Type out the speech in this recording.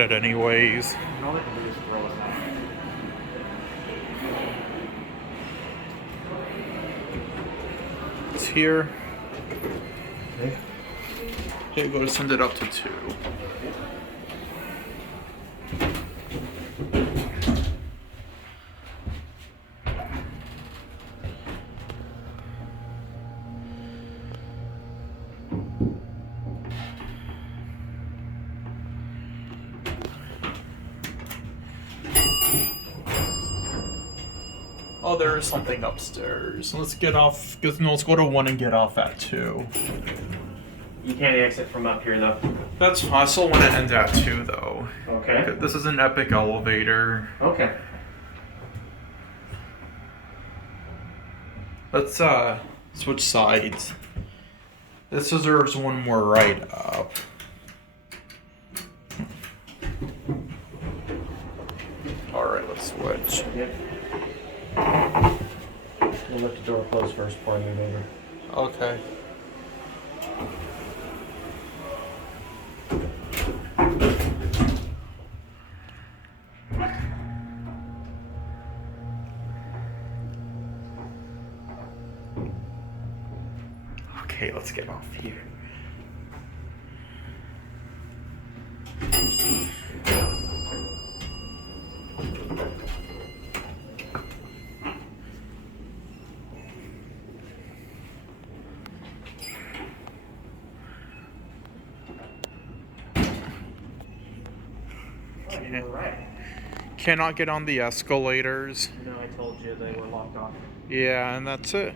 it anyways. All they can do is throw us off. It's here. Okay. Okay, go to send it up to 2. Oh, there is something upstairs. Let's get off. Let's go to 1 and get off at 2. You can't exit from up here, though. That's fine. I still want to end at 2, though. Okay. This is an epic elevator. Okay. Let's switch sides. This deserves one more ride up. Alright, let's switch. Yep. We'll let the door close first before I move over. Okay. Okay, let's get off here. Right. Cannot get on the escalators. No, I told you they were locked off. Yeah, and that's it.